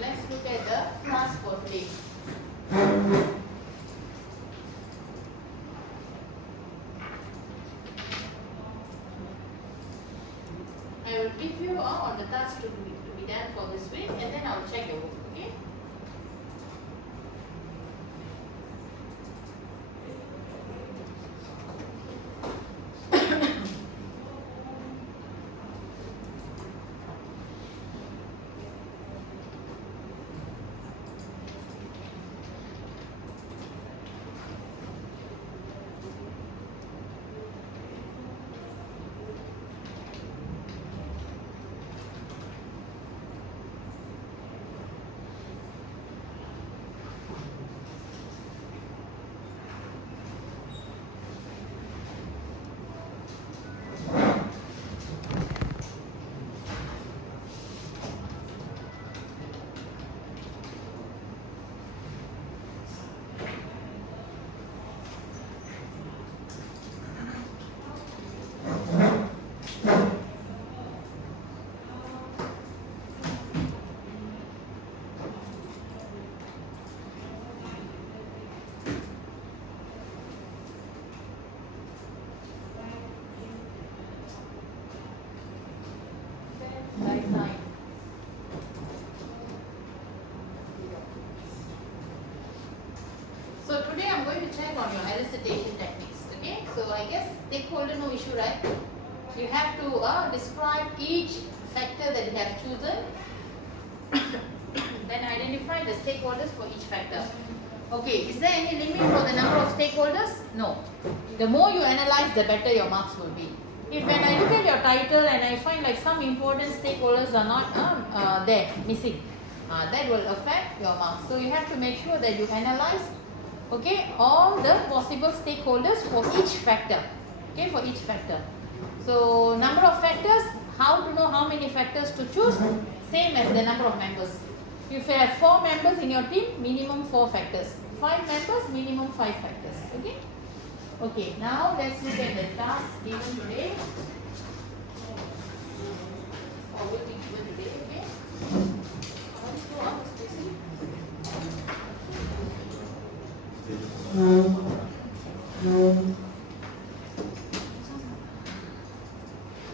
let's look at the task for today. I will brief you on the task to be done for this week, and then I will check your work, okay? So today I'm going to check on your elicitation techniques. Okay, so I guess stakeholder no issue, right? You have to describe each factor that you have chosen, then identify the stakeholders for each factor. Okay, is there any limit for the number of stakeholders? No. The more you analyze, the better your marks will be. If when I look at your title and I find like some important stakeholders are not there, missing, that will affect your marks. So you have to make sure that you analyze, okay, all the possible stakeholders for each factor. Okay, for each factor. So number of factors, how to know how many factors to choose? Same as the number of members. If you have 4 members in your team, minimum 4 factors. 5 members, minimum 5 factors. Okay. Okay, now let's look at the task given today. Or will be given today, okay? Let's go on, Stacy.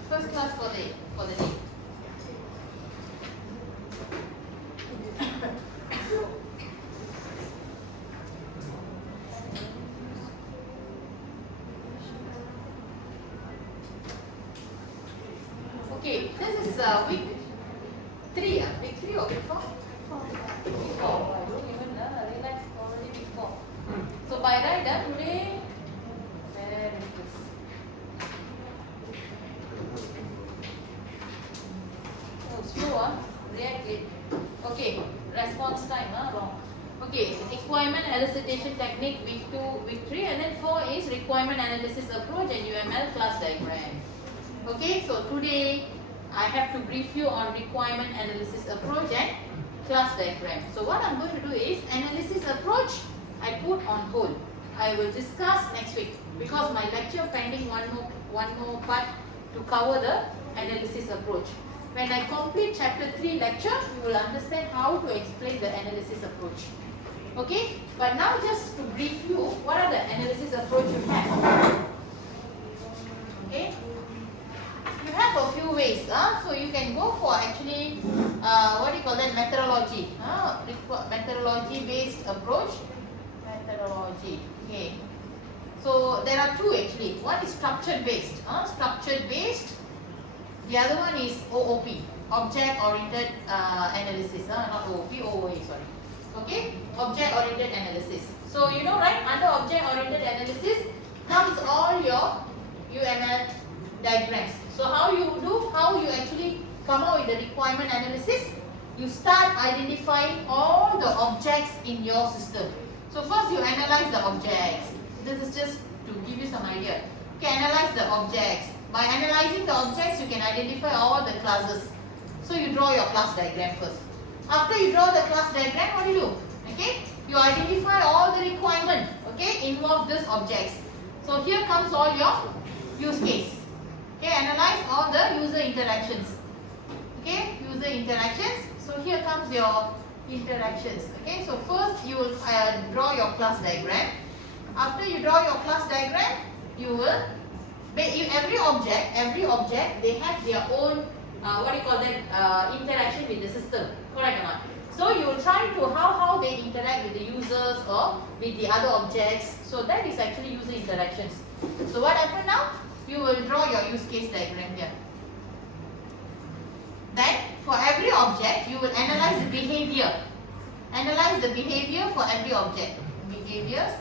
First class for the day. Okay, this is week 3, week 3 or week 4? Week 4. I don't even realize it's already week 4. So by right, today, where is this? Oh, slow, react late. Okay, response time, wrong. Okay, requirement elicitation technique, week 2, week 3, and then 4 is requirement analysis approach and UML class diagram. Okay, so today I have to brief you on requirement analysis approach and class diagram. So what I'm going to do is analysis approach I put on hold. I will discuss next week because my lecture pending one more part to cover the analysis approach. When I complete chapter 3 lecture, you will understand how to explain the analysis approach. Okay, but now just to brief you, what are the analysis approach you have? Okay. You have a few ways, so you can go for actually what do you call that, methodology, methodology based approach, methodology. Okay, so there are 2 actually. One is structured based, the other one is OOP, object oriented analysis, not OOP, OOA, sorry. Okay, object oriented analysis. So you know, right, under object oriented analysis comes all your UML diagrams. So how you actually come out with the requirement analysis? You start identifying all the objects in your system. So first you analyze the objects. This is just to give you some idea. Okay, analyze the objects. By analyzing the objects, you can identify all the classes. So you draw your class diagram first. After you draw the class diagram, what do you do? Okay, you identify all the requirement. Okay, involve these objects. So here comes all your use case. Okay, analyze all the user interactions. Okay, user interactions. So here comes your interactions. Okay, so first you will draw your class diagram. After you draw your class diagram, you will every object they have their own what do you call that interaction with the system. Correct or not? So you will try to how they interact with the users or with the other objects. So that is actually user interactions. So what happened now? You will draw your use case diagram here. Then for every object, you will analyze the behavior. Analyze the behavior for every object. Behaviors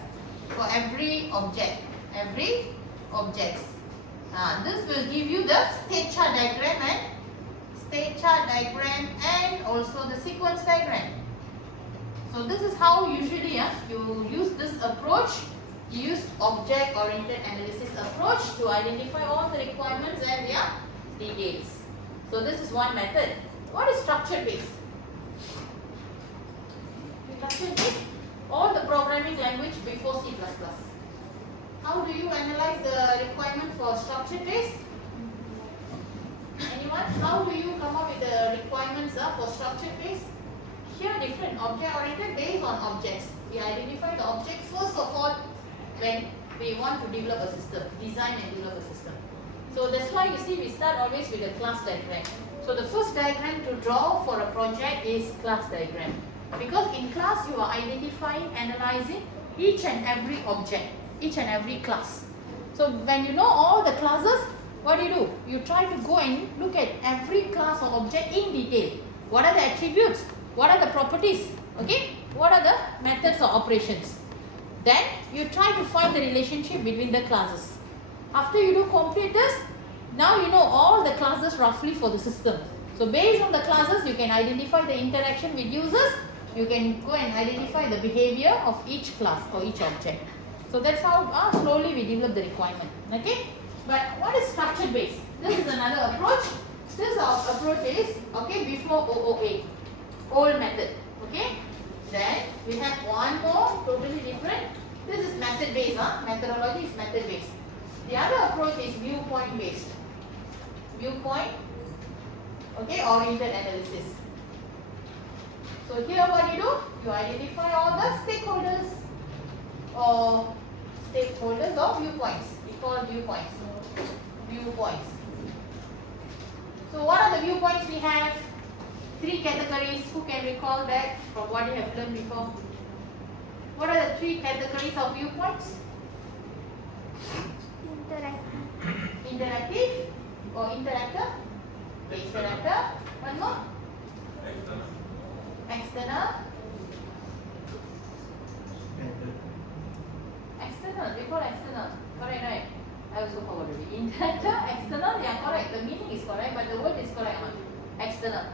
for every object. Every objects. This will give you the state chart diagram and also the sequence diagram. So this is how usually you use this approach. You use object-oriented analysis approach to identify all the requirements and their details. So this is one method. What is structure-based? Structure-based, all the programming language before C++. How do you analyze the requirement for structure-based? Anyone? How do you come up with the requirements for structure-based? Here different, object-oriented based on objects. We identify the object first of all when we want to develop a system, design and develop a system. So that's why you see we start always with a class diagram. So the first diagram to draw for a project is class diagram. Because in class you are identifying, analyzing each and every object, each and every class. So when you know all the classes, what do? You try to go and look at every class or object in detail. What are the attributes? What are the properties? Okay? What are the methods or operations? Then you try to find the relationship between the classes. After you do complete this, now you know all the classes roughly for the system. So based on the classes, you can identify the interaction with users. You can go and identify the behavior of each class or each object. So that's how slowly we develop the requirement. Okay? But what is structure based? This is another approach. This approach is before OOA, old method. Okay? Then we have one more totally different. This is method based. Methodology is method based. The other approach is viewpoint based. Viewpoint, oriented analysis. So here what you do? You identify all the stakeholders or viewpoints. We call viewpoints. Viewpoints. So what are the viewpoints we have? 3 categories. Who can recall that from what you have learned before? What are the 3 categories of viewpoints? Interactive or interactor? Interactor. One more? External. External. We call external. Correct, right? I also forgot already. Interactor, external. Yeah, correct. The meaning is correct, but the word is correct. External.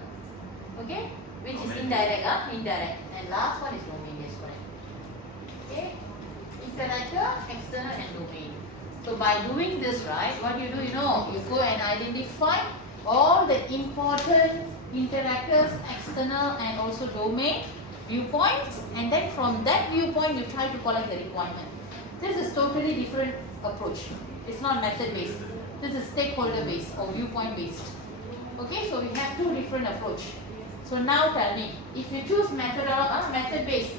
Okay? Which is indirect. Indirect. And last one is domain. Yes, correct. Okay? Interactor, external, and domain. So by doing this, right, what you do, you go and identify all the important interactors, external and also domain viewpoints, and then from that viewpoint you try to collect the requirement. This is totally different approach. It's not method based. This is stakeholder based or viewpoint based. Okay, so we have 2 different approach. So now tell me, if you choose method based,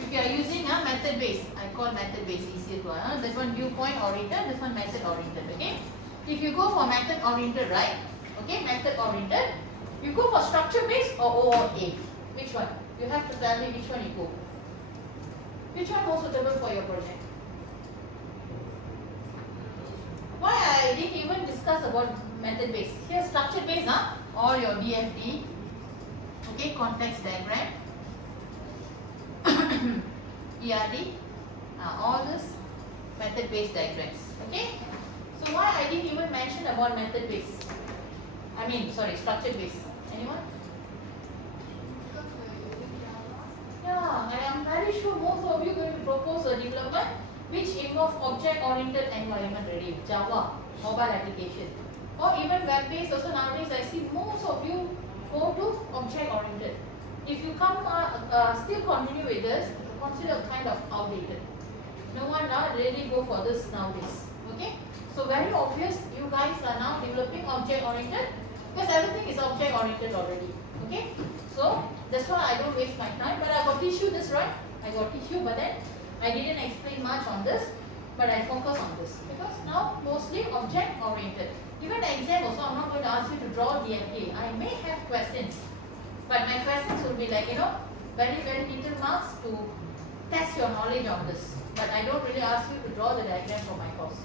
if you are using a method based, I call method based easier to this one viewpoint oriented, this one method oriented. Okay, if you go for method oriented, right? Okay, method oriented, you go for structure based or OOA. Which one? You have to tell me which one you go. Which one more suitable for your project? Why I didn't even discuss about method based. Here structure based, all your DFD, okay, context diagram, ERD, all this method based diagrams. Okay. So why I didn't even mention about method based? Structure based. Anyone? Yeah, and I'm very sure most of you going to propose a development which involve object-oriented environment ready, Java, mobile application, or even web-based. Also nowadays I see most of you go to object-oriented. If you come still continue with this, consider kind of outdated. No one really go for this nowadays. Okay, so very obvious you guys are now developing object-oriented because everything is object-oriented already. Okay, so that's why I don't waste my time. But I got issue this, right? I got issue, but then I didn't explain much on this, but I focus on this because now mostly object-oriented. Even the exam also, I'm not going to ask you to draw DFA. I may have questions, but my questions will be like, very, very detailed marks to test your knowledge on this. But I don't really ask you to draw the diagram for my course.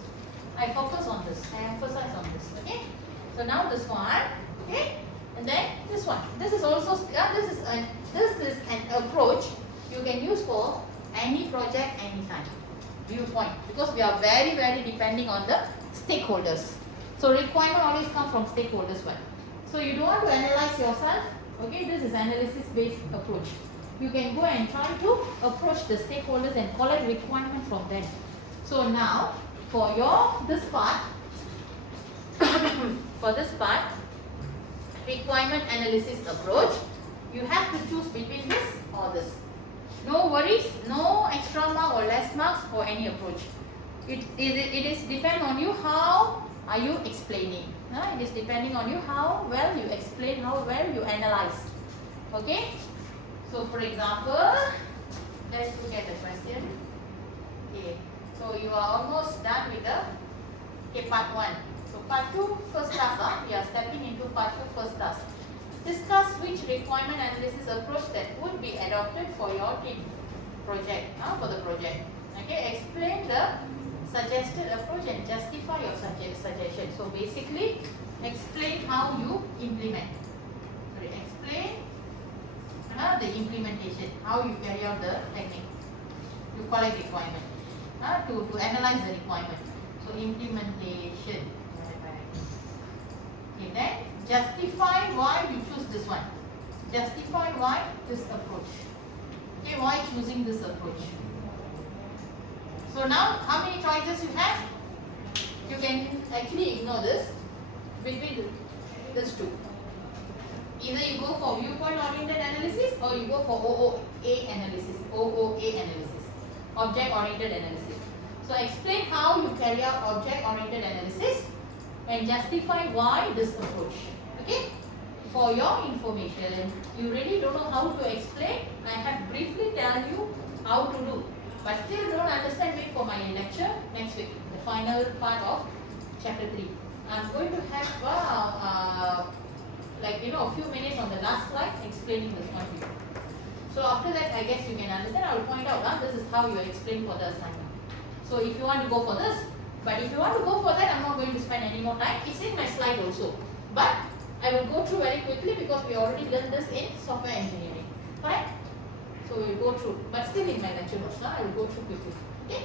I focus on this. I emphasize on this. Okay. So now this one. Okay. And then this one. This is also this is an approach you can use for any project anytime. Viewpoint, because we are very, very depending on the stakeholders. So requirement always come from stakeholders one. So you don't want to analyze yourself. Okay. This is analysis based approach. You can go and try to approach the stakeholders and collect requirement from them. So now, for this part, requirement analysis approach, you have to choose between this or this. No worries, no extra mark or less marks for any approach. It is depend on you how are you explaining. It is depending on you how well you explain, how well you analyze. Okay. So for example, let's look at the question. Okay, so you are almost done with the part 1. So part 2 first task, we are stepping into part 2 first task. Discuss which requirement analysis approach that would be adopted for your team project, for the project. Okay, explain the suggested approach and justify your suggestion. So basically, explain how you implement. Sorry, explain the implementation, how you carry out the technique, to collect requirement, to analyze the requirement. So implementation. Okay, then justify why you choose this one. Justify why this approach. Okay, why choosing this approach. So now, how many choices you have? You can actually ignore this between these two. Either you go for viewpoint oriented analysis or you go for OOA analysis, object oriented analysis. So explain how you carry out object oriented analysis and justify why this approach. Okay? For your information, you really don't know how to explain. I have briefly tell you how to do, but still don't understand. Wait for my lecture next week, the final part of chapter 3. I'm going to have a few minutes on the last slide explaining this one to you. So after that, I guess you can understand. I will point out this is how you explain for the assignment. So if you want to go for this, but if you want to go for that, I'm not going to spend any more time. It's in my slide also, but I will go through very quickly because we already learned this in software engineering. Correct? So we will go through, but still in my lecture notes, I will go through quickly. Okay?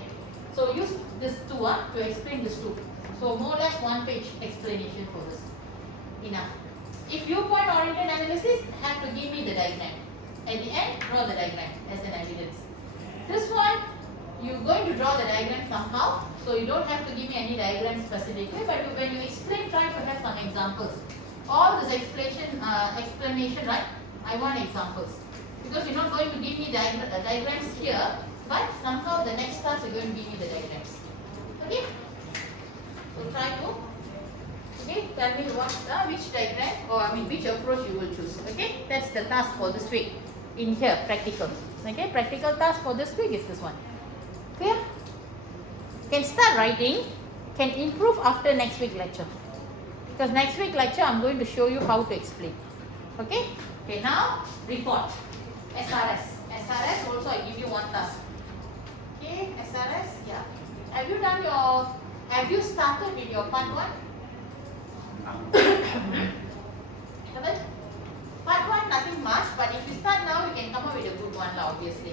So use this two to explain this two. So more or less 1 page explanation for this. Enough. If viewpoint oriented analysis, have to give me the diagram. At the end, draw the diagram as an evidence. This one, you're going to draw the diagram somehow. So you don't have to give me any diagram specifically, but when you explain, try to have some examples. All this explanation, right? I want examples. Because you're not going to give me diagrams here, but somehow the next class you're going to give me the diagrams. Okay? So try to tell me which diagram or which approach you will choose. Okay, that's the task for this week. In here, practical. Okay, practical task for this week is this one. Clear? Can start writing. Can improve after next week lecture. Because next week lecture I'm going to show you how to explain. Okay. Okay. Now report. SRS. SRS also I give you one task. Okay. SRS. Yeah. Have you started with your part 1? Part 1 nothing much, but if you start now, you can come up with a good one obviously.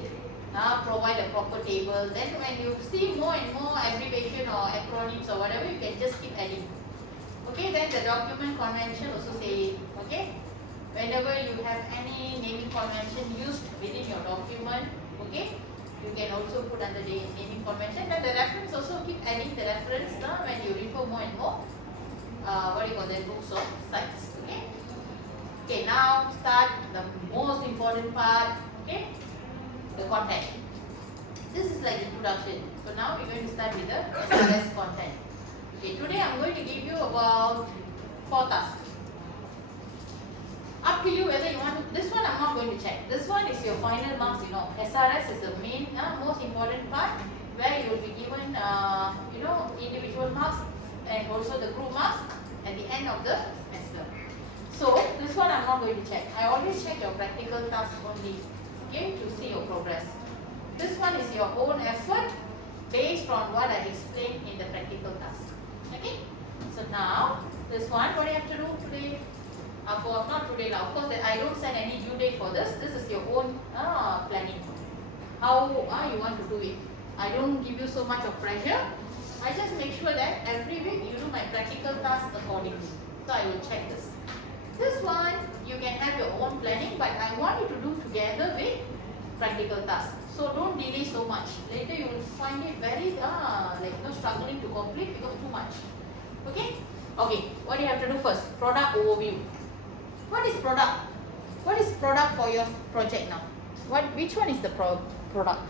Now provide a proper table. Then when you see more and more abbreviation or acronyms or whatever, you can just keep adding. Okay, then the document convention also say, okay, whenever you have any naming convention used within your document, okay, You can also put under the naming convention, and the reference also keep adding the reference when you refer more and more. What do you call that? Books or sites. Okay. Okay. Now start the most important part. Okay. The content. This is like introduction. So now we're going to start with the SRS content. Okay. Today I'm going to give you about 4 tasks. Up to you whether you want to. This one I'm not going to check. This one is your final marks. You know, SRS is the main, most important part where you will be given, individual marks and also the group marks at the end of the semester. So this one I'm not going to check. I always check your practical task only, okay, to see your progress. This one is your own effort based on what I explained in the practical task. Okay. So now this one, what do you have to do today? Not today now. Of course, I don't set any due date for this. This is your own planning. How you want to do it. I don't give you so much of pressure. I just make sure that every week you do my practical task accordingly. So I will check this. This one you can have your own planning, but I want you to do together with practical tasks. So don't delay so much. Later you will find it very struggling to complete because too much. Okay? Okay. What do you have to do first? Product overview. What is product? What is product for your project now? Which one is the product?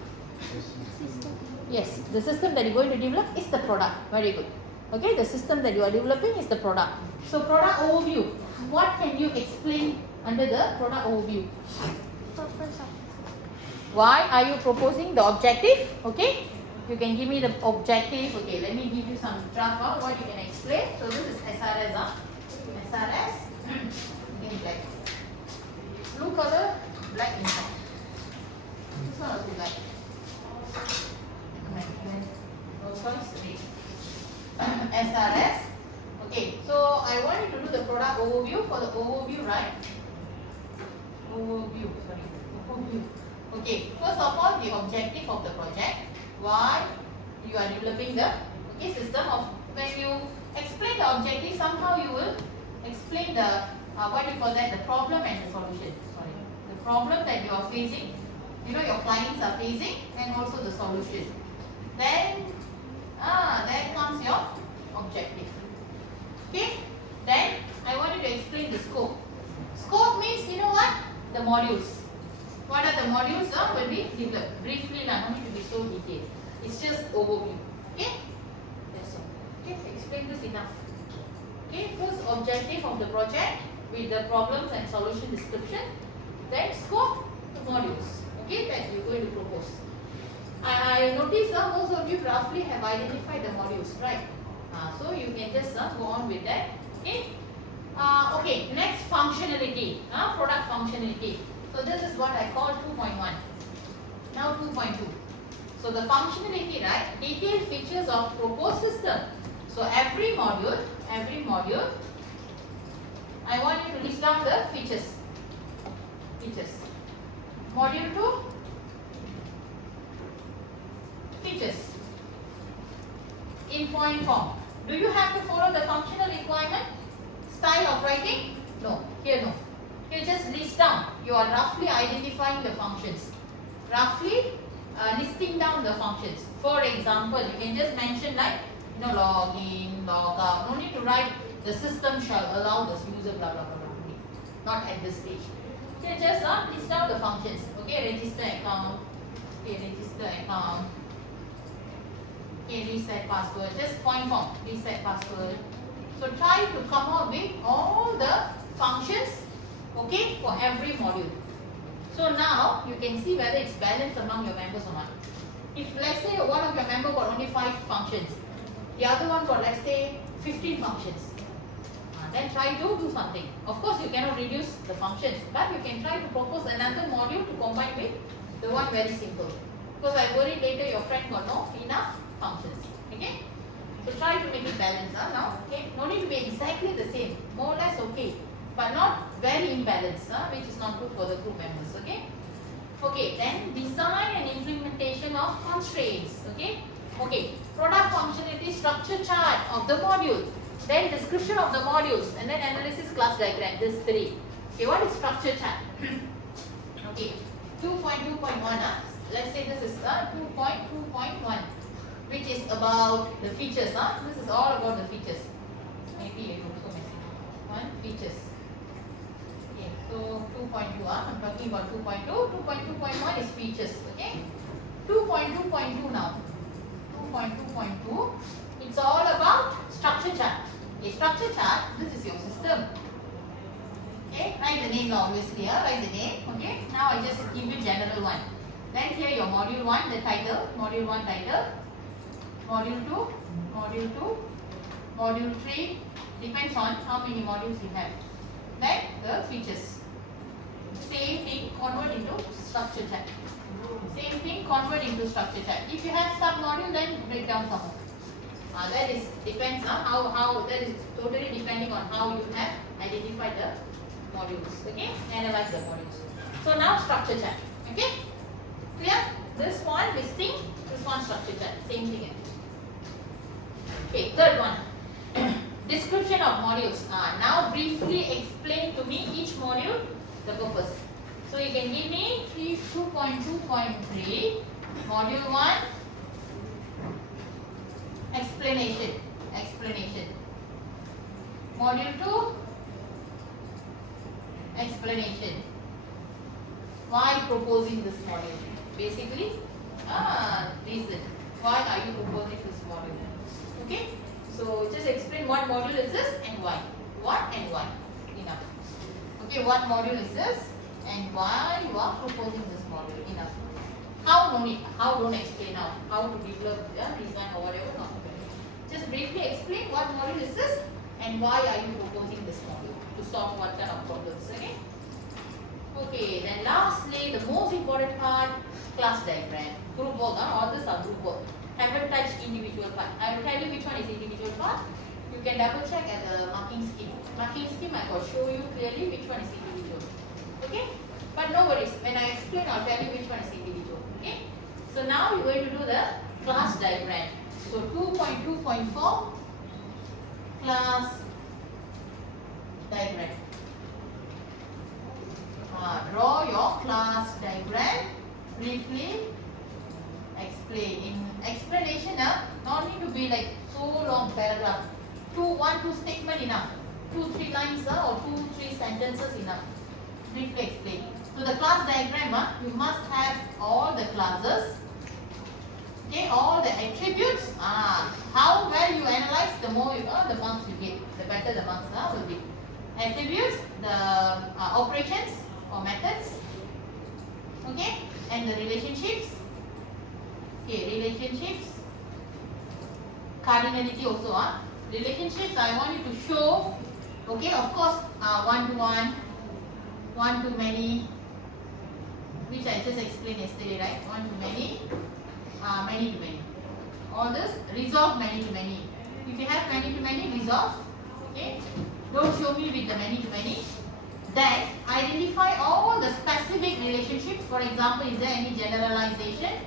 System. Yes, the system that you're going to develop is the product. Very good. Okay, the system that you are developing is the product. So product overview. What can you explain under the product overview? Why are you proposing the objective? Okay, you can give me the objective. Okay, let me give you some draft out what you can explain. So this is SRS. SRS. In black. Blue color, black inside. This one also black. SRS. Okay, so I want you to do the product overview. For the overview, right? Overview. Okay, first of all, the objective of the project. Why you are developing the system of. When you explain the objective, somehow you will explain the the problem and the solution. Sorry, the problem that you are facing, your clients are facing, and also the solution. Then comes your objective. Okay. Then I want you to explain the scope. Scope means the modules. What are the modules? Will be developed briefly. No need to be so detailed. It's just overview. Okay. That's all. Okay. Explain this enough. Okay. First objective of the project with the problems and solution description. Then scope, the modules. Okay, that you're going to propose. I notice most of you roughly have identified the modules, right? So you can just go on with that. Okay. Okay. Next, functionality. Product functionality. So this is what I call 2.1. Now 2.2. So the functionality, right? Detailed features of proposed system. So every module, I want you to list down the features. Module 2, features. In point form. Do you have to follow the functional requirement? Style of writing? No. Here no. Here just list down. You are roughly identifying the functions. Roughly listing down the functions. For example, you can just mention like log in, log out. No need to write the system shall allow this user blah blah blah blah. Not at this stage. So just list down the functions. Okay, register account. Okay, register account. Okay, reset password. Just point form. Reset password. So try to come up with all the functions. Okay, for every module. So now you can see whether it's balanced among your members or not. If let's say one of your members got only 5 functions, the other one got let's say 15 functions. Then try to do something. Of course, you cannot reduce the functions, but you can try to propose another module to combine with the one very simple. Because I worry later your friend got no enough functions. Okay? So try to make it balanced now. Okay? No need to be exactly the same. More or less okay. But not very imbalanced, which is not good for the group members. Okay? Okay, then design and implementation of constraints. Okay? Okay. Product functionality structure chart of the module. Then description of the modules and then analysis class diagram. This 3. Okay, what is structure chart? Okay, 2.2.1 let's say this is 2.2.1, which is about the features. This is all about the features. Maybe it looks so messy. Features. Okay, so 2.2. I'm talking about 2.2. 2.2.1 is features. Okay. 2.2.2 now. 2.2.2. It's all about structure chart. A structure chart. This is your system. Okay, write the name now, obviously. Write the name. Okay, now I just give you general one. Then here your module 1, the title, module 1 title, module 2, module 2, module 3, depends on how many modules you have. Then the features. Same thing, convert into structure chart. Same thing, convert into structure chart. If you have sub-module, then break down some more. That is depends on how that is totally depending on how you have identified the modules. Okay, analyze the modules. So now structure chart. Okay, clear? This one listing, this one structure chart. Same thing. Okay, third one. Description of modules. Now briefly explain to me each module, the purpose. So you can give me 2.2.3, module 1, explanation. Module 2, explanation. Why proposing this module? Basically, reason. Why are you proposing this module? Okay. So just explain what module is this and why. What and why. Enough. Okay, what module is this and why you are proposing this module. Enough. How no need. How don't explain now. How to develop the design or whatever. No. Just briefly explain what module is this and why are you proposing this module to solve what kind of problems. Okay. Okay. Then lastly, the most important part, class diagram. Group work. All this are group work. Haven't touched individual part. I will tell you which one is individual part. You can double check at the marking scheme. Marking scheme I will show you clearly which one is individual. Okay? But no worries. When I explain, I'll tell you which one is individual. Okay? So now you're going to do the class diagram. So 2.2.4 class diagram. Draw your class diagram. Briefly explain. In explanation, not need to be like so long paragraph. 1-2 statement enough. 2-3 lines or 2-3 sentences enough. Briefly explain. So the class diagram, you must have all the classes. Okay, all the attributes. How well you analyze, the more the marks you get, the better the marks will be. Attributes, the operations or methods. Okay, and the relationships. Okay, relationships. Cardinality also. Relationships, I want you to show. Okay, of course, one-to-one, one-to-many, which I just explained yesterday, right? One-to-many, many-to-many. All this, resolve many-to-many. If you have many-to-many, resolve. Okay, don't show me with the many-to-many. Then, identify all the specific relationships. For example, is there any generalization?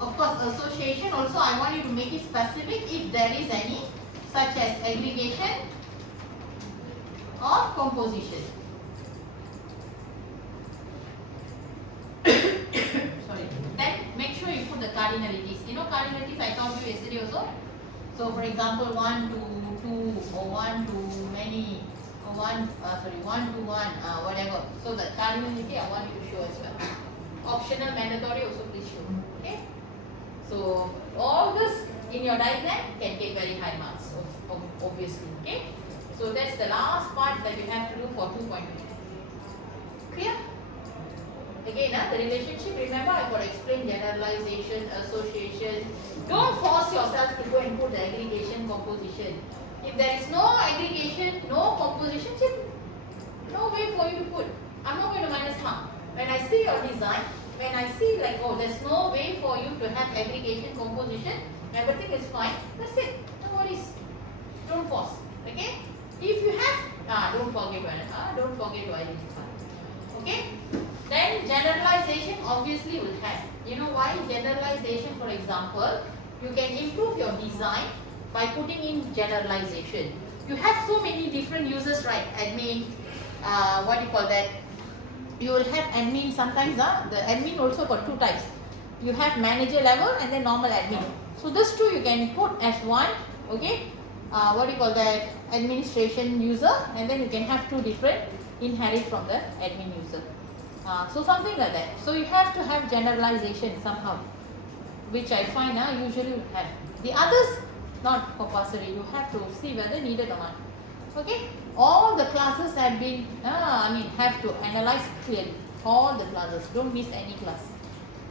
Of course, association also I want you to make it specific if there is any, such as aggregation or composition. Sorry. Then make sure you put the cardinalities. You know cardinalities I taught you yesterday also. So for example, 1 to 2 or 1 to many or 1 to 1, whatever. So the cardinality I want you to show as well. Optional, mandatory also please show. Okay. So all this in your diagram can get very high marks, obviously. Okay. So that's the last part that you have to do for 2.2. Clear? Again, the relationship. Remember, I got explained generalization, association. Don't force yourself to go and put the aggregation, composition. If there is no aggregation, no composition, no way for you to put. I'm not going to minus mark. When I see your design, when I see like, oh, there's no way for you to have aggregation, composition, everything is fine, that's it. No worries. Don't force. Okay? If you have, don't forget to identify. Okay? Then generalization obviously will have. You know why? Generalization, for example, you can improve your design by putting in generalization. You have so many different uses, right? Admin, what do you call that? you will have admin sometimes. The admin also got two types. You have manager level and then normal admin. So this two you can put as one. Okay, what do you call that? Administration user, and then you can have two different inherit from the admin user. So something like that. So you have to have generalization somehow, which I find usually would have. The others not compulsory. You have to see whether needed or not. Okay, all the classes have been have to analyze clearly. All the classes, don't miss any class.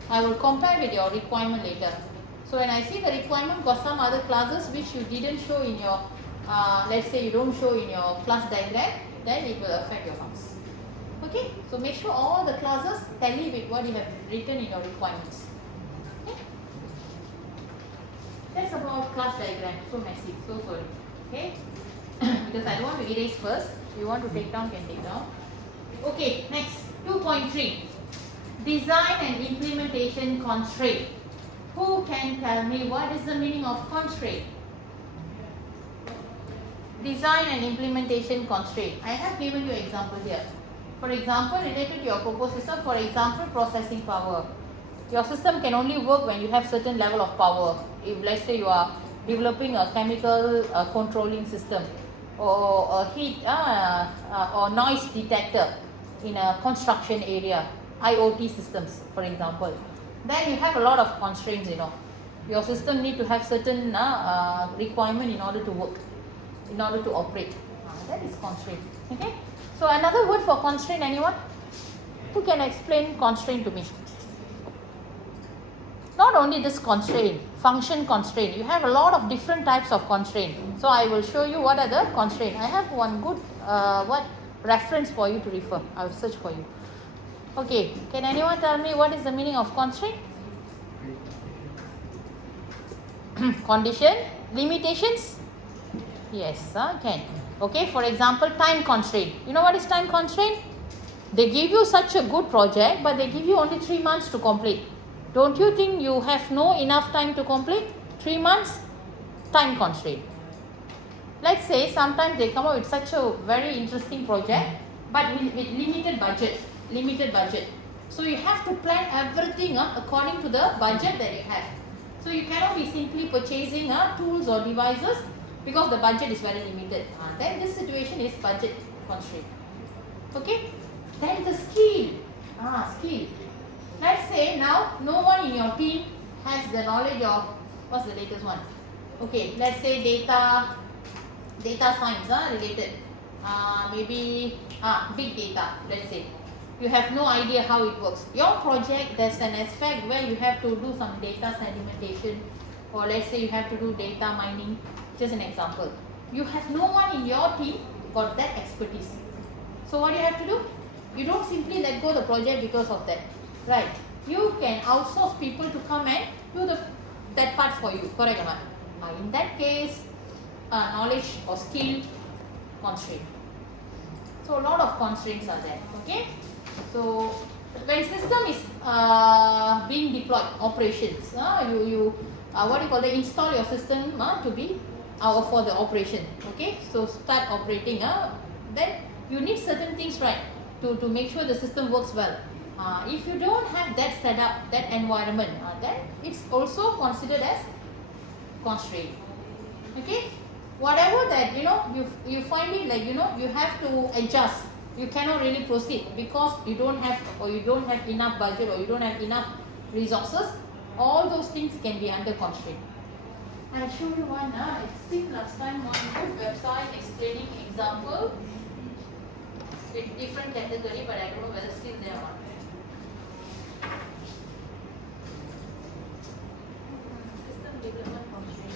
I will compare with your requirement later. So when I see the requirement got some other classes which you didn't show in your let's say you don't show in your class diagram, then it will affect your marks. Okay, so make sure all the classes tally with what you have written in your requirements. Okay, that's about class diagram. So messy, so sorry. Okay, because I don't want to erase first. If you want to take down, can take down. Okay, next 2.3, design and implementation constraint. Who can tell me what is the meaning of constraint? Design and implementation constraint. I have given you an example here. For example, related to your proposed system, for example, processing power. Your system can only work when you have certain level of power. If let's say you are developing a chemical controlling system or a heat or noise detector in a construction area, IoT systems, for example, then you have a lot of constraints. Your system need to have certain requirement in order to work, in order to operate. That is constraint. Okay. So another word for constraint, anyone? Who can explain constraint to me? Not only this constraint, function constraint. You have a lot of different types of constraint. So I will show you what are the constraint. I have one good reference for you to refer. I will search for you. Okay, can anyone tell me what is the meaning of constraint? Condition, limitations? Yes, can. Okay, for example, time constraint. You know what is time constraint? They give you such a good project, but they give you only 3 months to complete. Don't you think you have no enough time to complete? 3 months, time constraint. Let's say sometimes they come up with such a very interesting project, but with limited budget. So you have to plan everything according to the budget that you have. So you cannot be simply purchasing tools or devices because the budget is very limited. Then this situation is budget constraint. Okay. Then the skill. Skill. Let's say now no one in your team has the knowledge of what's the latest one. Okay. Let's say data science related. Maybe big data. Let's say. You have no idea how it works. Your project, there's an aspect where you have to do some data sedimentation, or let's say you have to do data mining. Just an example. You have no one in your team got that expertise. So what do you have to do? You don't simply let go the project because of that, right? You can outsource people to come and do that part for you, correct or not? In that case, knowledge or skill constraint. So a lot of constraints are there. Okay. So when system is being deployed, operations, you what do you call, install your system to be for the operation. Okay, so start operating. Then you need certain things, right, to make sure the system works well. If you don't have that setup, that environment, then it's also considered as constraint. Okay, whatever that you find it like you have to adjust. You cannot really proceed because you don't have enough budget, or you don't have enough resources. All those things can be under constraint. I showed you one. I think last time on good website explaining example with different category, but I don't know whether still there or not. System development constraint.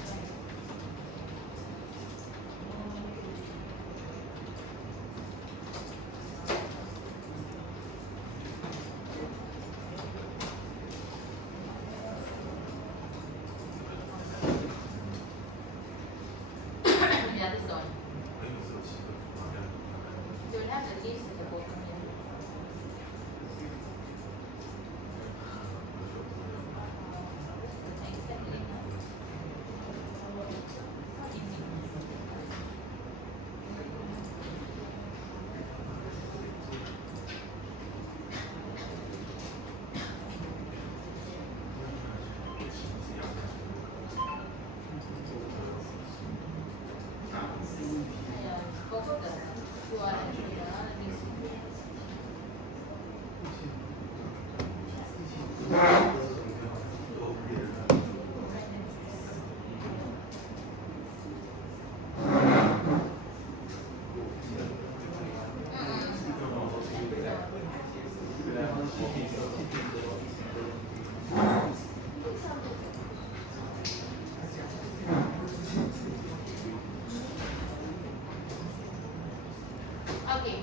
Okay.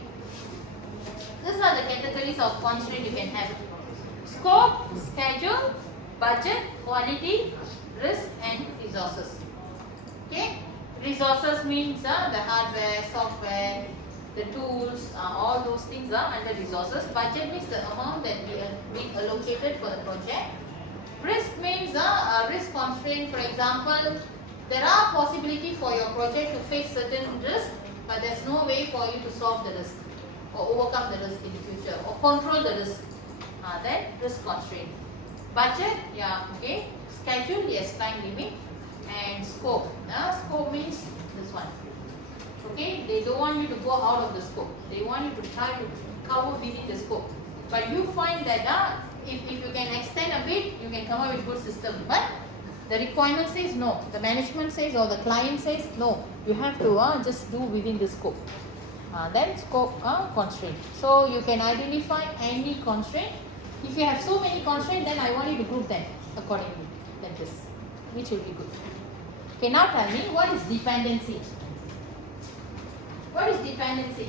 These are the categories of constraint you can have. Scope, schedule, budget, quality, risk and resources. Okay. Resources means the hardware, software, the tools, all those things are under resources. Budget means the amount that we are being allocated for the project. Risk means a risk constraint. For example, there are possibility for your project to face certain risk, but there's no way for you to solve the risk or overcome the risk in the future or control the risk. Then risk constraint. Budget, yeah, okay. Schedule, yes, time limit. And scope. Scope means this one. Okay, they don't want you to go out of the scope. They want you to try to cover within the scope. But you find that if you can extend a bit, you can come up with good system. But the requirement says no. The management says or the client says no. You have to just do within the scope. Then scope constraint. So you can identify any constraint. If you have so many constraints, then I want you to group them accordingly, like this, which will be good. Okay, now tell me, what is dependency? What is dependency?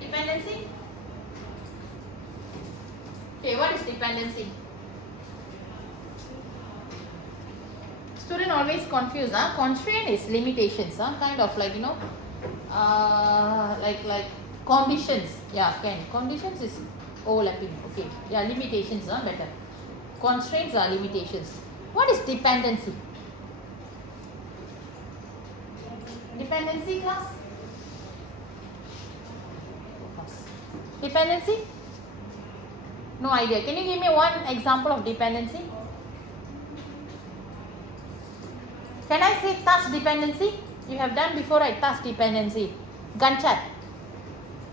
Dependency? Okay, what is dependency? Student always confused. Constraint is limitations. Kind of like, like conditions. Yeah, can. Conditions is overlapping. Okay. Yeah, limitations are better. Constraints are limitations. What is dependency? Dependency class? Dependency? No idea. Can you give me one example of dependency? Can I say task dependency? You have done before, right? Task dependency. Gantt chart.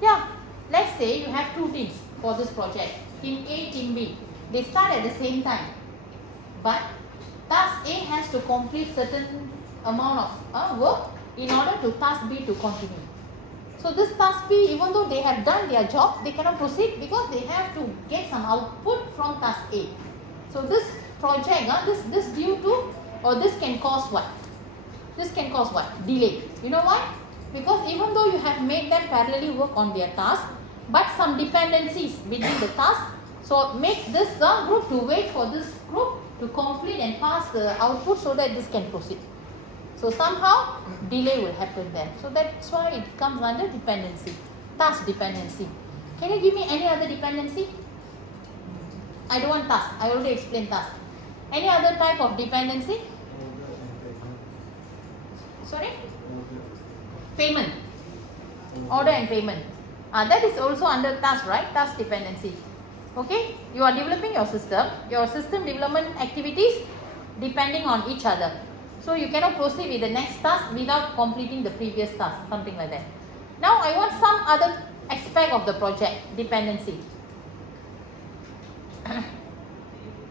Yeah. Let's say you have two teams for this project. Team A, team B. They start at the same time. But task A has to complete certain amount of work in order to task B to continue. So this task B, even though they have done their job, they cannot proceed because they have to get some output from task A. So this project, this due to, or this can cause what? This can cause what? Delay. You know why? Because even though you have made them parallelly work on their task, but some dependencies between the task, so make this group to wait for this group to complete and pass the output so that this can proceed. So somehow delay will happen then. So that's why it comes under dependency, task dependency. Can you give me any other dependency? I don't want task. I already explained task. Any other type of dependency? Sorry? Payment. Order and payment. That is also under task, right? Task dependency. Okay? You are developing your system development activities depending on each other. So you cannot proceed with the next task without completing the previous task, something like that. Now I want some other aspect of the project, dependency.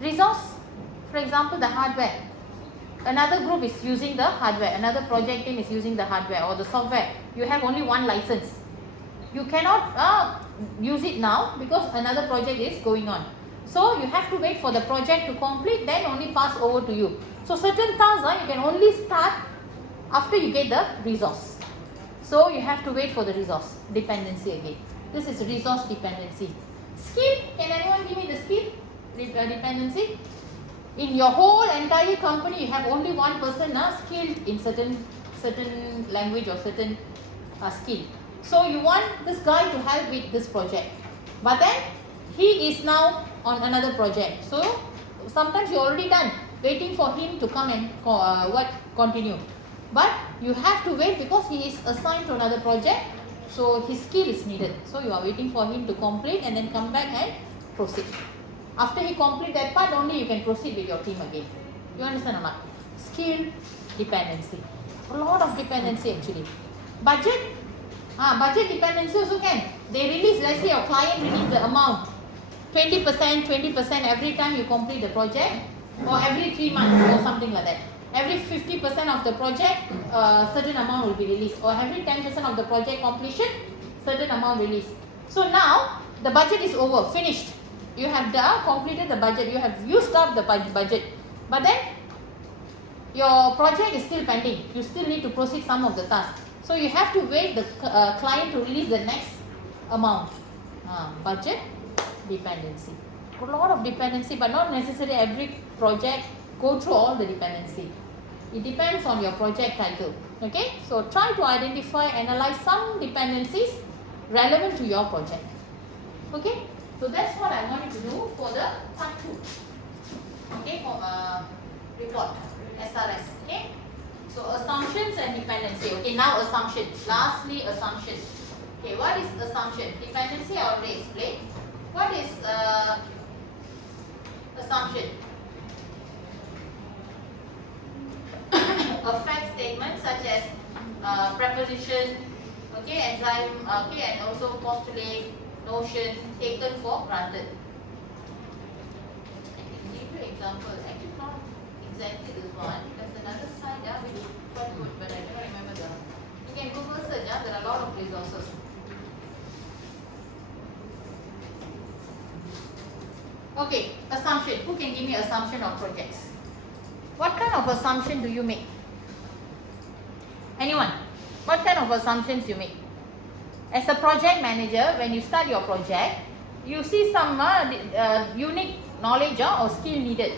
Resource, for example, the hardware. Another group is using the hardware, another project team is using the hardware or the software. You have only one license. You cannot use it now because another project is going on. So you have to wait for the project to complete, then only pass over to you. So certain tasks you can only start after you get the resource. So you have to wait for the resource, dependency again. This is resource dependency. Skill, can anyone give me the skill dependency? In your whole entire company, you have only one person skilled in certain language or certain skill. So you want this guy to help with this project, but then he is now on another project. So sometimes you already done, waiting for him to come and continue. But you have to wait because he is assigned to another project. So his skill is needed. So you are waiting for him to complete and then come back and proceed. After he complete that part, only you can proceed with your team again. You understand or not? Skill dependency. A lot of dependency actually. Budget, budget dependency also can. They release, let's say your client release the amount 20% every time you complete the project, or every 3 months or something like that. Every 50% of the project, certain amount will be released, or every 10% of the project completion, certain amount released. So now the budget is over, finished. You have completed the budget, you have used up the budget, but then your project is still pending. You still need to proceed some of the tasks. So you have to wait the client to release the next amount. Budget dependency. A lot of dependency, but not necessarily every project go through all the dependency. It depends on your project title. Okay, so try to identify, analyze some dependencies relevant to your project. Okay, so that's what I wanted to do for the part 2. Okay, for report SRS. Okay, so assumptions and dependency. Okay, now assumption. Lastly, assumption. Okay, what is assumption? Dependency I already explained. What is assumption? A fact statement such as preposition, okay, enzyme, okay, and also postulate, notion, taken for granted. I can give you an example. Actually, not exactly this one. There's another side which is quite good, but I don't remember the. You can Google search. There are a lot of resources. Okay, assumption. Who can give me assumption of projects? What kind of assumption do you make? Anyone? What kind of assumptions you make? As a project manager, when you start your project, you see some unique knowledge or skill needed.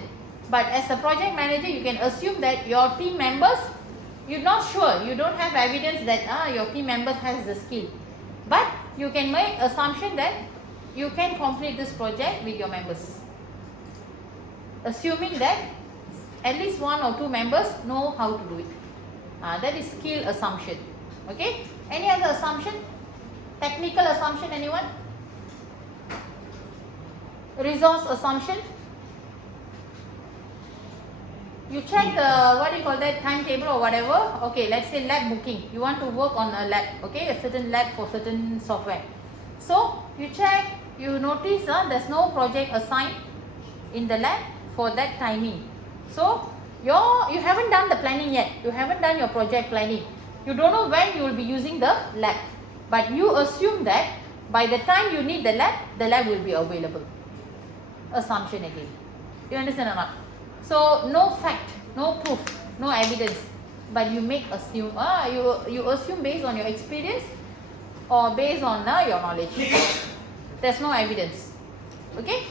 But as a project manager, you can assume that your team members, you're not sure, you don't have evidence that your team members has the skill. But you can make assumption that you can complete this project with your members. Assuming that at least 1 or 2 members know how to do it. That is skill assumption. Okay. Any other assumption? Technical assumption, anyone? Resource assumption. You check the, what do you call that, timetable or whatever. Okay, let's say lab booking. You want to work on a lab, okay, a certain lab for certain software. So you check, you notice there's no project assigned in the lab for that timing. So you haven't done the planning yet. You haven't done your project planning. You don't know when you will be using the lab. But you assume that by the time you need the lab will be available. Assumption again. You understand or not? So no fact, no proof, no evidence. But you assume. You assume based on your experience or based on your knowledge. There's no evidence. Okay?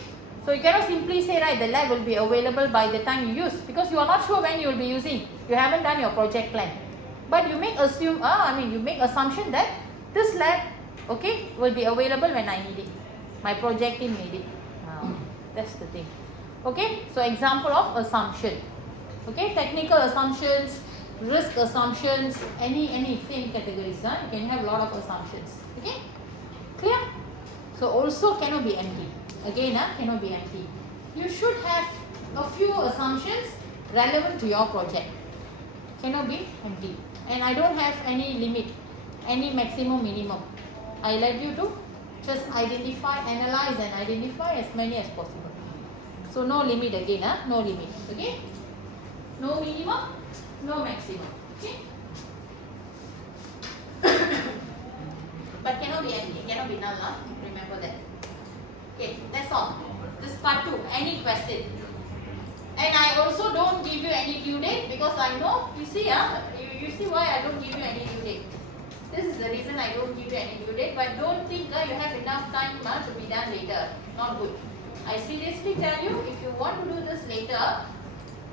So you cannot simply say, right, the lab will be available by the time you use, because you are not sure when you will be using. You haven't done your project plan. But you make assumption that this lab, okay, will be available when I need it. My project team need it. That's the thing. Okay, so example of assumption. Okay, technical assumptions, risk assumptions, any same categories. You can have a lot of assumptions. Okay, clear? So also cannot be empty. Again, cannot be empty. You should have a few assumptions relevant to your project. Cannot be empty. And I don't have any limit, any maximum, minimum. I let you to just identify, analyze and identify as many as possible. So no limit again, no limit. Okay? No minimum, no maximum. Okay? But cannot be empty, cannot be null. Remember that. Okay, that's all. This part 2. Any question? And I also don't give you any due date because I know, you see why I don't give you any due date. This is the reason I don't give you any due date, but don't think you have enough time to be done later. Not good. I seriously tell you, if you want to do this later,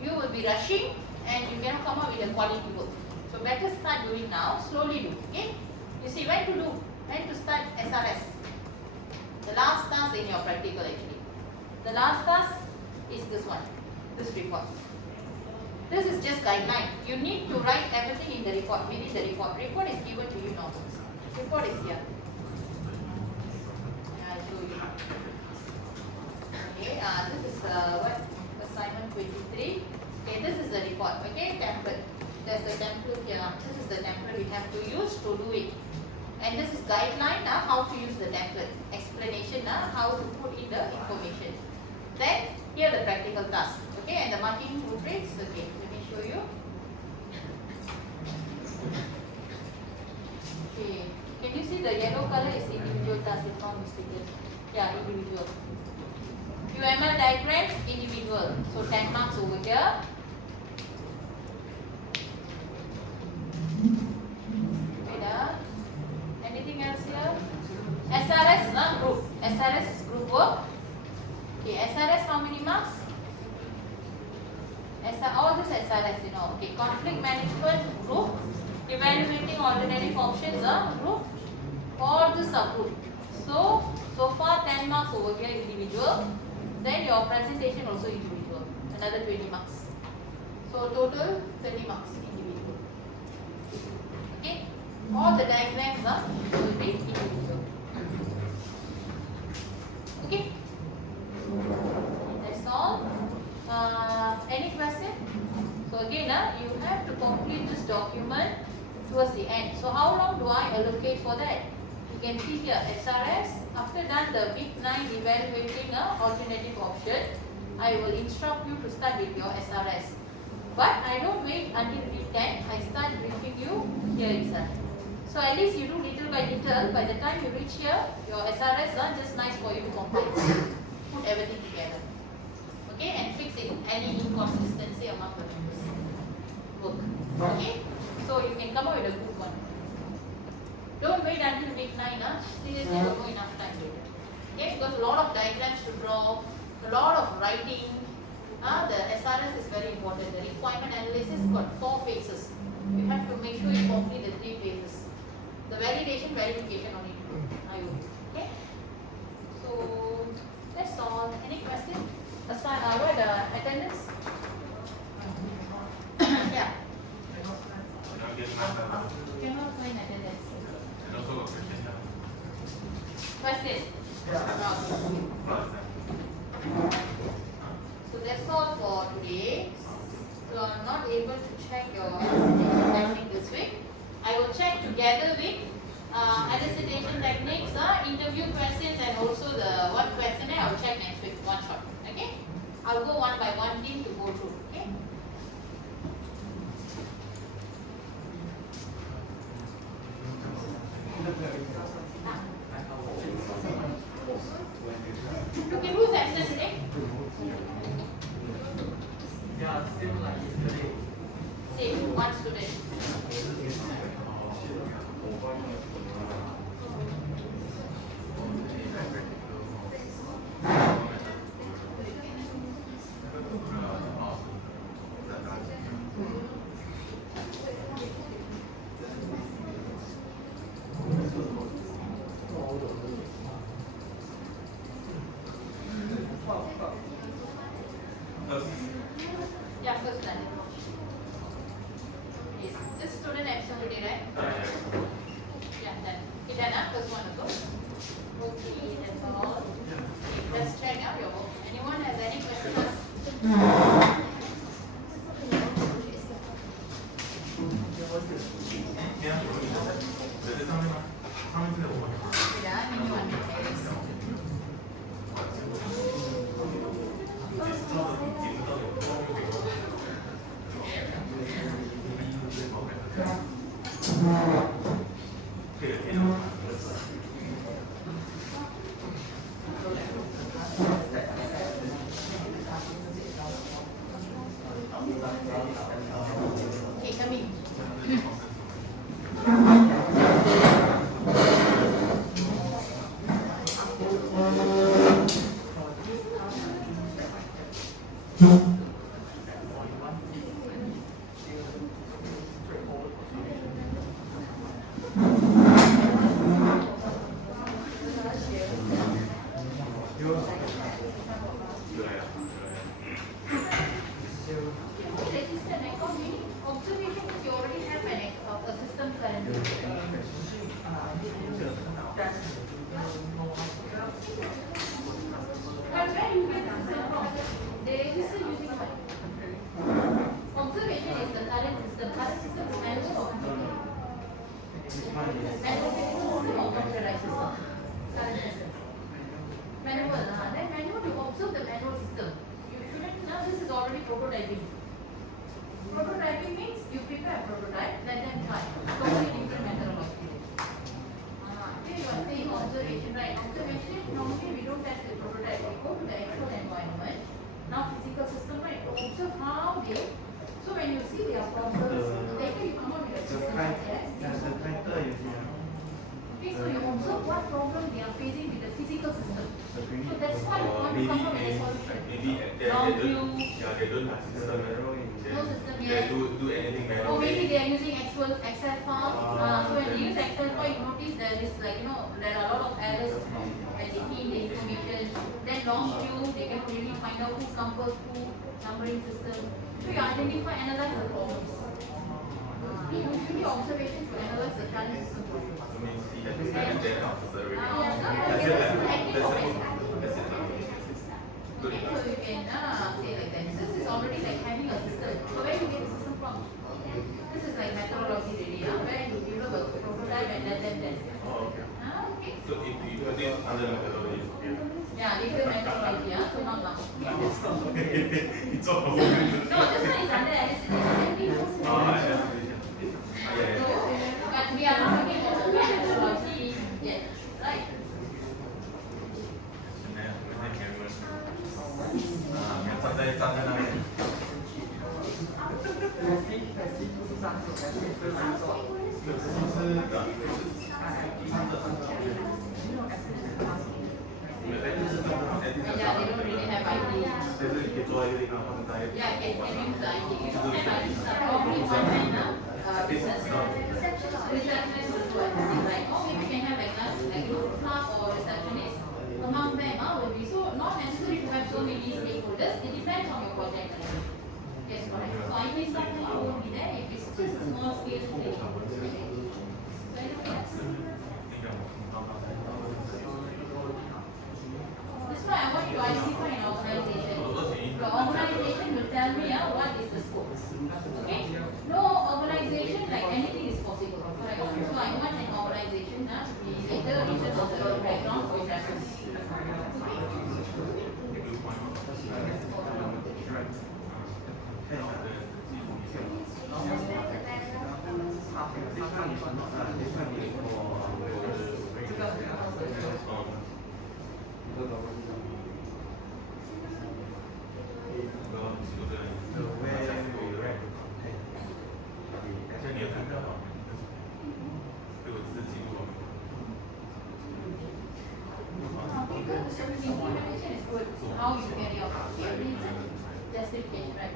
you will be rushing and you cannot come up with a quality work. So better start doing now, slowly do. Okay? You see, when to start SRS. The last task in your practical actually. The last task is this one, this report. This is just guideline. You need to write everything in the report, within the report. Report is given to you now. Report is here. I'll show you. Okay, this is what? Assignment 23. Okay, this is the report. Okay, template. there's a template here. This is the template we have to use to do it. And this is guideline how to use the template. Explanation how to put in the information. Then here the practical task. Okay, and the marking rubrics. Okay, let me show you. Okay, can you see the yellow color is individual task, if not mistaken? Yeah, individual. UML diagram, individual. So 10 marks over here. Anything else here? SRS, group. SRS is group work. Okay, SRS how many marks? All this SRS, you know. Okay, conflict management group. Evaluating alternative options, group. All this are group. So far 10 marks over here individual. Then your presentation also individual. Another 20 marks. So total 30 marks individual. Okay. All the diagrams will be individual. Okay. That's all. Any question? So again, you have to complete this document towards the end. So how long do I allocate for that? You can see here SRS. After done the week 9 evaluating alternative option, I will instruct you to start with your SRS. But I don't wait until week 10. I start briefing you here itself. So at least you do little by little. By the time you reach here, your SRS are just nice for you to compile. Put everything together. Okay, and fix it. Any inconsistency among the members. Work. Okay, so you can come up with a good one. Don't wait until week 9. Seriously, you don't know enough time later. Okay, because a lot of diagrams to draw, a lot of writing. The SRS is very important. The requirement analysis got 4 phases. You have to make sure you complete the 3 phases. The validation, verification only. Okay. So that's all. Any question? What attendance? Yeah. Cannot find attendance. Question? So that's all for today. So I'm not able to check your technique this week. I will check together with elicitation techniques, interview questions, and also the one questionnaire. I will check next week, one shot. Okay? I'll go one by one team to go through. Okay? Okay, who's absent today? Yeah, same like yesterday. Same, one student. Yeah, first done. Yes, this student absent today, right? Yeah, done. You done, first one also. Okay, that's all. Let's check out your work. Anyone has any questions? is already prototyping. Prototyping means you prepare a prototype, let them try. Totally different methodology. Here you are saying observation, right? Observation, normally we don't test the prototype, we go to the actual environment. Now physical system, right? Observe how they, so when you see their problems, later you come up with a system test. Okay, so you observe what problem they are facing with the physical system. So that's why you want to come up with a solution. Long view. Yeah, they don't have system. No system, They yeah. do anything manually. Or maybe they are using Excel file. So when you use Excel file, you notice there is like, there are a lot of errors when they key in the information. Then long view, they can really find out who compares who, numbering system. So you identify, analyze the problems. Usually observation to analyze the challenge system problems. I mean, he has to stand there after survey. Okay, so you can say like that. This is already like having a system. So where do you get the system from? This is like methodology really, where you develop a prototype and let them test. Oh, okay. Okay. So if you do this under methodology, Yeah, different methodology, so not now. it's all over. No, this one is under elicitation. Yeah. But we are not talking about methodology yet, right? Yeah, they don't really have IT. Yeah, can use the IT. You don't have IT stuff. Only one man, receptionist will do everything, right? Or maybe we can have like clerk or receptionist. Among them will be so not necessary to have so many stakeholders. It depends on your project. Yes, correct. So IT stuff you won't be there if it's just a small scale thing. So yes. That's why I want you to identify an organization. The organization will tell me what is the scope. Okay? No organization, like anything is possible. Correct? So I want an organization we later research on the background for reference. Implementation is good. How you carry out justification, right?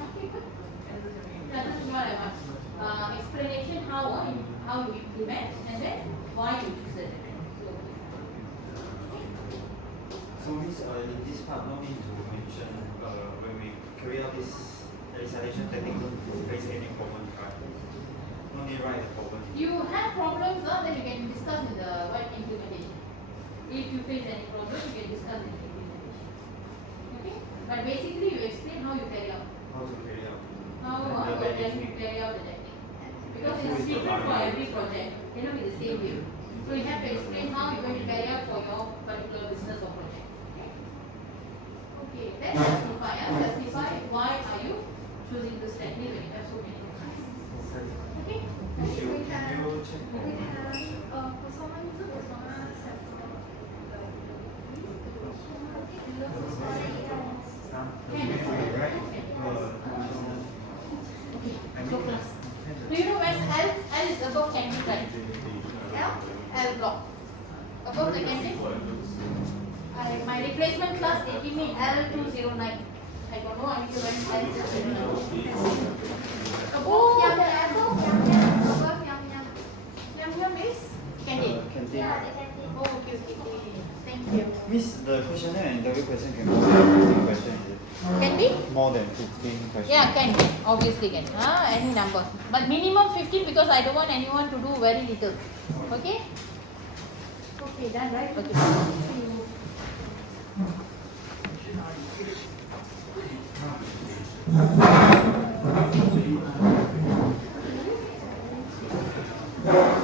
Okay, good. That is what I want. Explanation how you implement and then why you choose it. So in this part, no need to mention when we carry out this installation technique, don't face any problem, right? No need write the problem. You have problems, then you can discuss in the implementation. If you face any problem, you can discuss in the implementation. Okay? But basically, you explain how you carry out. How to carry out? How you carry out the technique. Because it's different for every project. It cannot be the same way. So you have to explain how you're going to carry out for your particular business or project. Okay, then justify. Justify why are you choosing this technique when you have so many problems. Okay? You check. Do you know where's L? L is above canteen, right? L? L block. Above the canteen? My replacement class, they give me L209. I don't know, I need to write L209. Oh, yeah, Yum is canteen. Oh, okay. Thank you. Miss, the questionnaire and interview question can be more than 15 questions, is it? Can be? More than 15 questions. Yeah, can. Obviously can. Any number. But minimum 15 because I don't want anyone to do very little. Okay? Okay, done, right? Okay. Yeah.